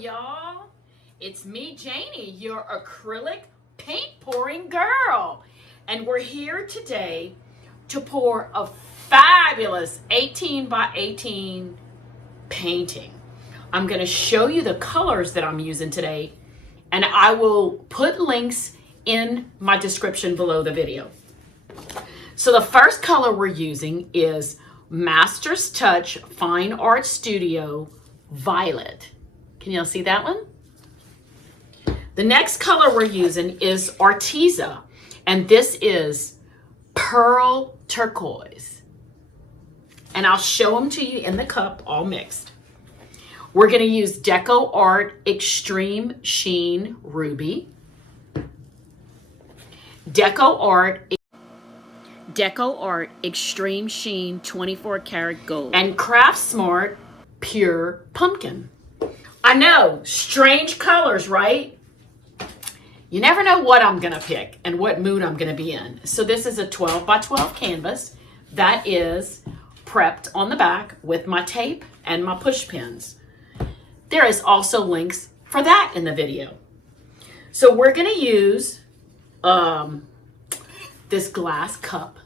y'all. It's me, Janie, your acrylic paint pouring girl. And we're here today to pour a fabulous 18 by 18 painting. I'm going to show you the colors that I'm using today, and I will put links in my description below the video. So the first color we're using is Master's Touch Fine Art Studio Violet. Can y'all see that one? The next color we're using is Arteza, and this is Pearl Turquoise. And I'll show them to you in the cup all mixed. We're going to use DecoArt Extreme Sheen Ruby, DecoArt Extreme Sheen 24 karat gold, and CraftSmart Pure Pumpkin. I know, strange colors, right? You never know what I'm gonna pick and what mood I'm gonna be in. So this is a 12 by 12 canvas that is prepped on the back with my tape and my push pins. There is also links for that in the video. So we're gonna use this glass cup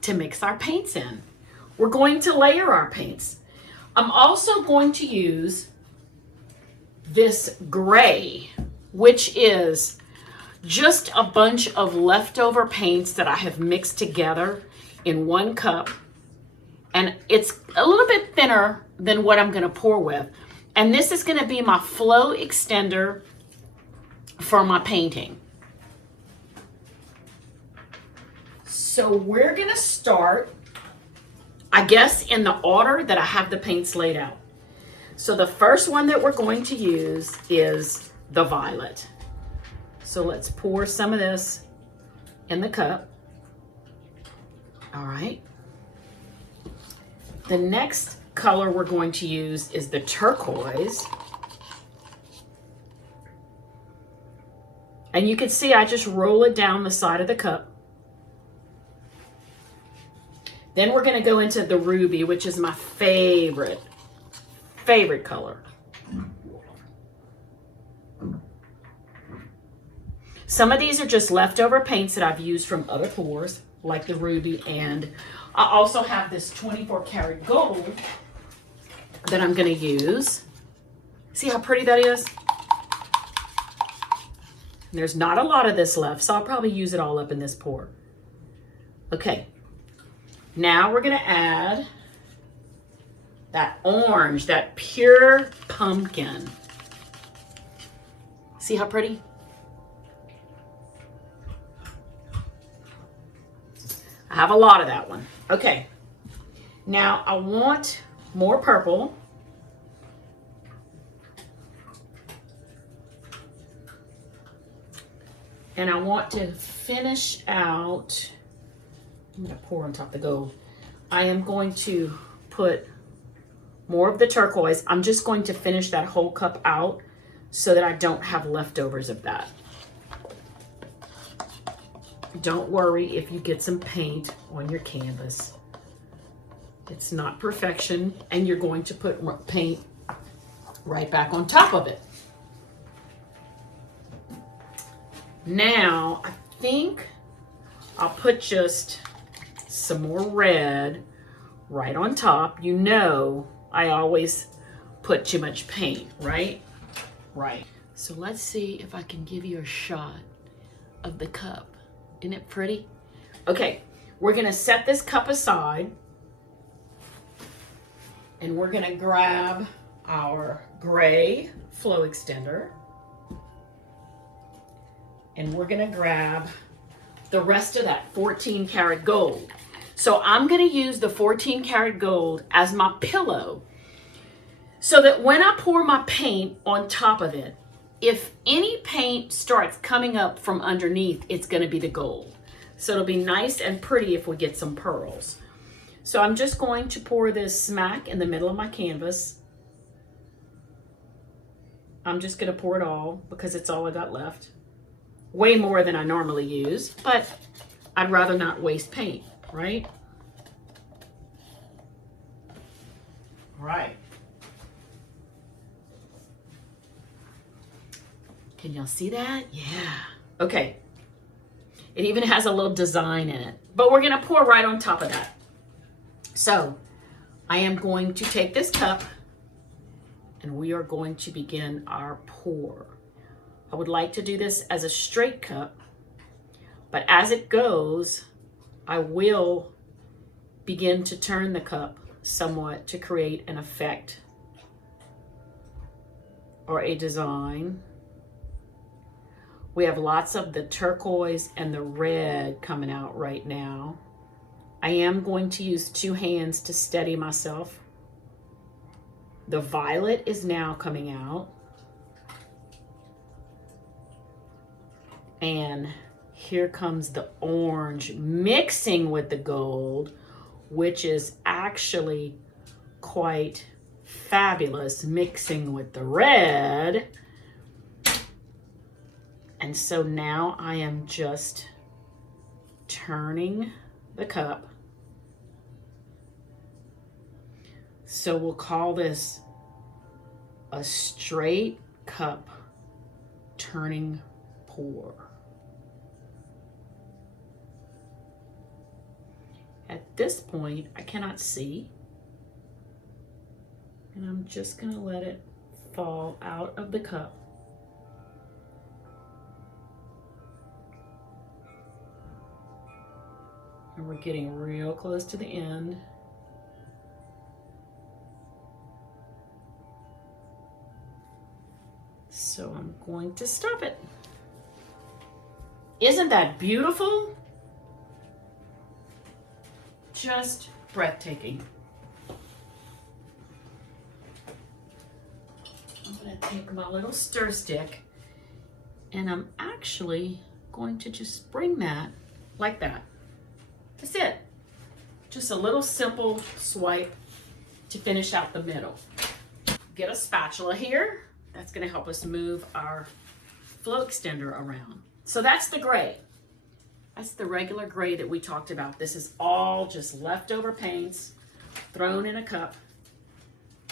to mix our paints in. We're going to layer our paints. I'm also going to use this gray, which is just a bunch of leftover paints that I have mixed together in one cup. And it's a little bit thinner than what I'm gonna pour with. And this is gonna be my flow extender for my painting. So we're gonna start, I guess, in the order that I have the paints laid out. So the first one that we're going to use is the violet. So let's pour some of this in the cup. All right. The next color we're going to use is the turquoise. And you can see I just roll it down the side of the cup. Then we're going to go into the ruby, which is my favorite color. Some of these are just leftover paints that I've used from other pours, like the ruby, and I also have this 24 karat gold that I'm going to use. See how pretty that is? There's not a lot of this left, so I'll probably use it all up in this pour. Okay, now we're going to add that orange, that pure pumpkin. See how pretty? I have a lot of that one. Okay, now I want more purple. And I want to finish out, I'm gonna pour on top of the gold. I am going to put more of the turquoise. I'm just going to finish that whole cup out so that I don't have leftovers of that. Don't worry if you get some paint on your canvas. It's not perfection, and you're going to put paint right back on top of it. Now, I think I'll put just some more red right on top. You know, I always put too much paint, right? Right. So let's see if I can give you a shot of the cup. Isn't it pretty? Okay, we're gonna set this cup aside, and we're gonna grab our gray flow extender, and we're gonna grab the rest of that 14 karat gold. So I'm gonna use the 14 karat gold as my pillow so that when I pour my paint on top of it, if any paint starts coming up from underneath, it's gonna be the gold. So it'll be nice and pretty if we get some pearls. So I'm just going to pour this smack in the middle of my canvas. I'm just gonna pour it all because it's all I got left. Way more than I normally use, but I'd rather not waste paint, right? All right. Can y'all see that? Yeah. Okay. It even has a little design in it, but we're gonna pour right on top of that. So I am going to take this cup and we are going to begin our pour. I would like to do this as a straight cup, but as it goes, I will begin to turn the cup somewhat to create an effect or a design. We have lots of the turquoise and the red coming out right now. I am going to use 2 hands to steady myself. The violet is now coming out. And here comes the orange mixing with the gold, which is actually quite fabulous, mixing with the red. And so now I am just turning the cup. So we'll call this a straight cup turning pour. At this point, I cannot see, and I'm just gonna let it fall out of the cup. And we're getting real close to the end. So I'm going to stop it. Isn't that beautiful? Just breathtaking. I'm gonna take my little stir stick and I'm actually going to just bring that like that. That's it. Just a little simple swipe to finish out the middle. Get a spatula here. That's gonna help us move our flow extender around. So that's the gray. That's the regular gray that we talked about. This is all just leftover paints thrown in a cup,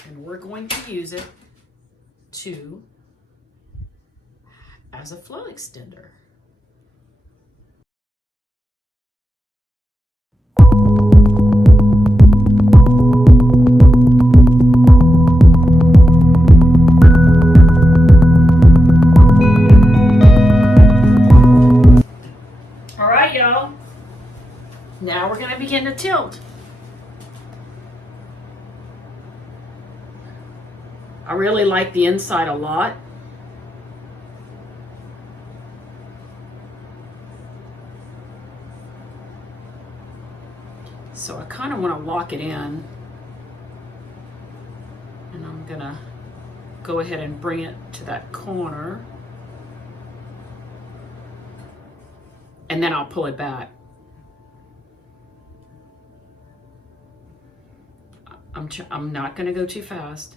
and we're going to use it as a flow extender. Now we're going to begin to tilt. I really like the inside a lot. So I kind of want to lock it in. And I'm going to go ahead and bring it to that corner. And then I'll pull it back. I'm not going to go too fast.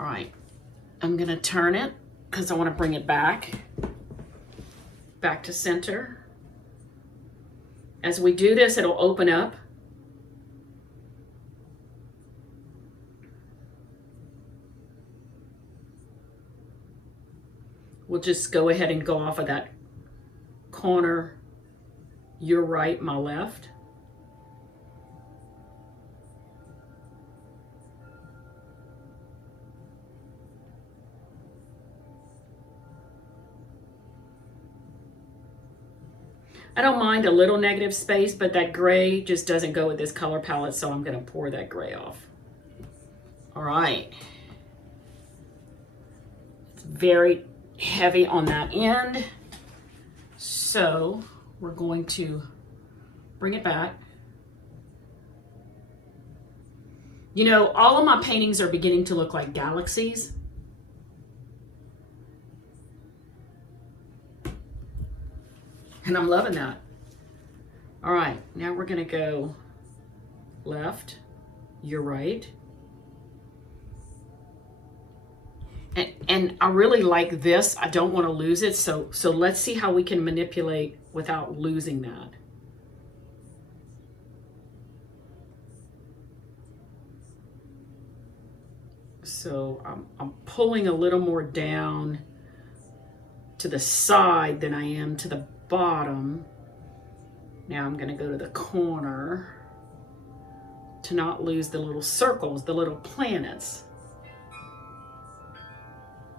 All right, I'm going to turn it because I want to bring it back to center. As we do this, it'll open up. We'll just go ahead and go off of that corner, your right, my left. I don't mind a little negative space, but that gray just doesn't go with this color palette, so I'm going to pour that gray off. All right. It's very heavy on that end, so we're going to bring it back. You know, all of my paintings are beginning to look like galaxies. And I'm loving that. All right, now we're gonna go left, your right. And I really like this. I don't want to lose it. So let's see how we can manipulate without losing that. So I'm pulling a little more down to the side than I am to the bottom. Now I'm going to go to the corner to not lose the little circles, the little planets.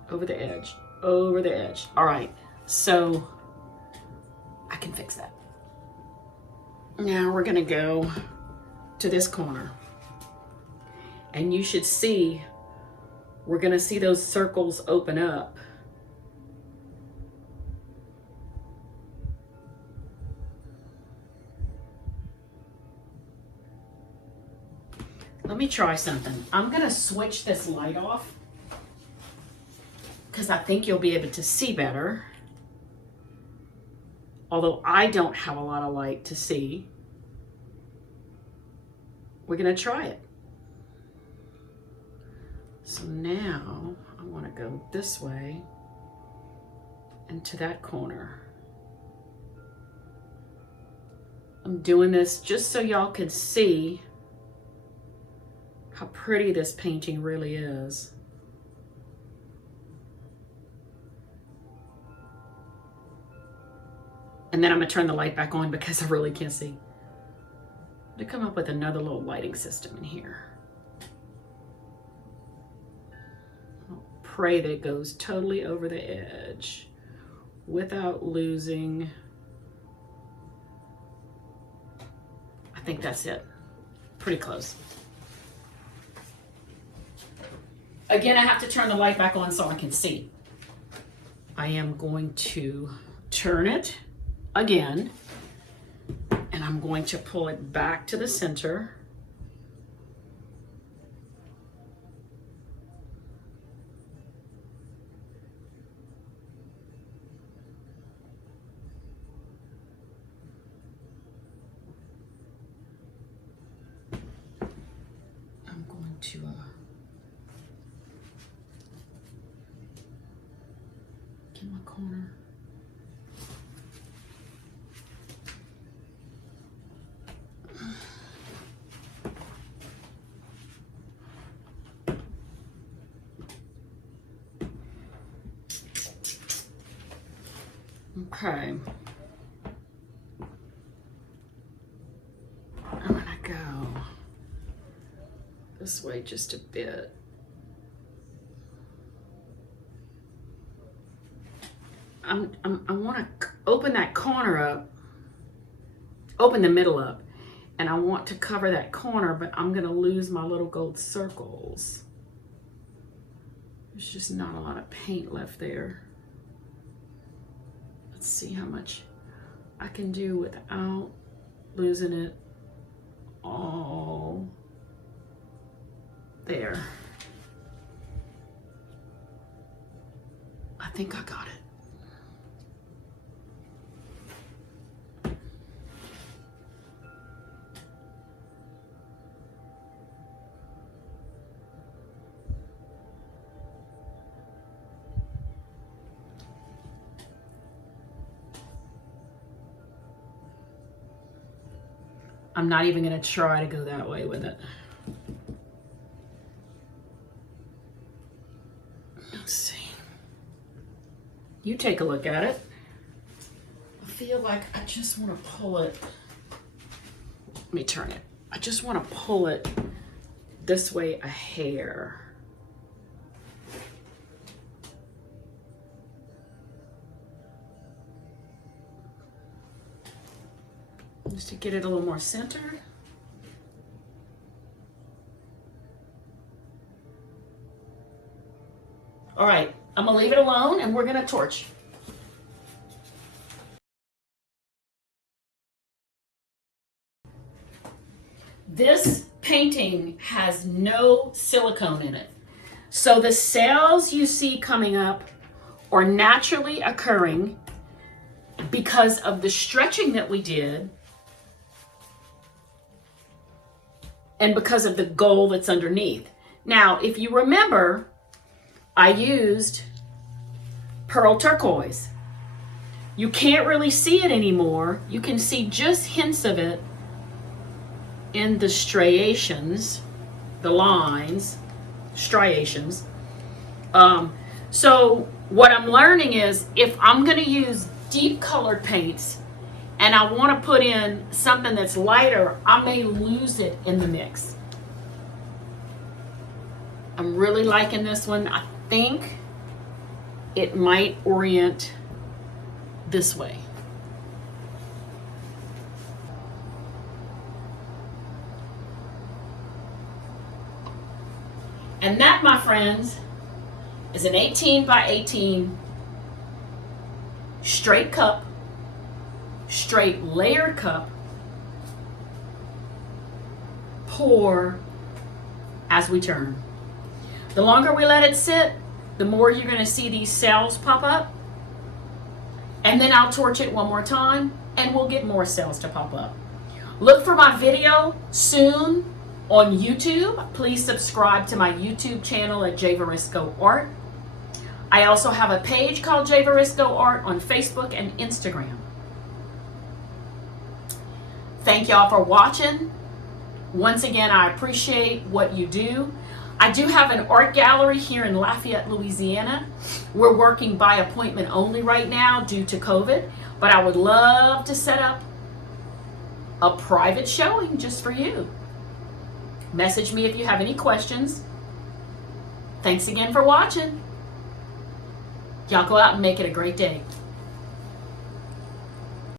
Over the edge, over the edge. All right, so I can fix that. Now we're going to go to this corner. And you should see, we're going to see those circles open up. Let me try something. I'm going to switch this light off because I think you'll be able to see better. Although I don't have a lot of light to see. We're going to try it. So now I want to go this way and to that corner. I'm doing this just so y'all can see how pretty this painting really is. And then I'm gonna turn the light back on because I really can't see. To come up with another little lighting system in here. I'll pray that it goes totally over the edge without losing. I think that's it. Pretty close. Again, I have to turn the light back on so I can see. I am going to turn it again, and I'm going to pull it back to the center. I'm going to get my corner. Okay. I'm gonna go this way just a bit. I want to open that corner up, open the middle up, and I want to cover that corner, but I'm gonna lose my little gold circles. There's just not a lot of paint left there. Let's see how much I can do without losing it all there. I think I got it. I'm not even going to try to go that way with it. Let's see. You take a look at it. I feel like I just want to pull it. Let me turn it. I just want to pull it this way a hair. Just to get it a little more centered. All right, I'm gonna leave it alone and we're gonna torch. This painting has no silicone in it. So the cells you see coming up are naturally occurring because of the stretching that we did and because of the gold that's underneath. Now, if you remember, I used pearl turquoise. You can't really see it anymore. You can see just hints of it in the striations, the lines, striations. So what I'm learning is if I'm going to use deep colored paints and I want to put in something that's lighter, I may lose it in the mix. I'm really liking this one. I think it might orient this way. And that, my friends, is an 18 by 18 straight cup, straight layered cup. Pour as we turn. The longer we let it sit, the more you're going to see these cells pop up. And then I'll torch it one more time and we'll get more cells to pop up. Look for my video soon on YouTube. Please subscribe to my YouTube channel at Janie Varisco Art. I also have a page called Janie Varisco Art on Facebook and Instagram. Thank y'all for watching. Once again, I appreciate what you do. I do have an art gallery here in Lafayette, Louisiana. We're working by appointment only right now due to COVID, but I would love to set up a private showing just for you. Message me if you have any questions. Thanks again for watching. Y'all go out and make it a great day.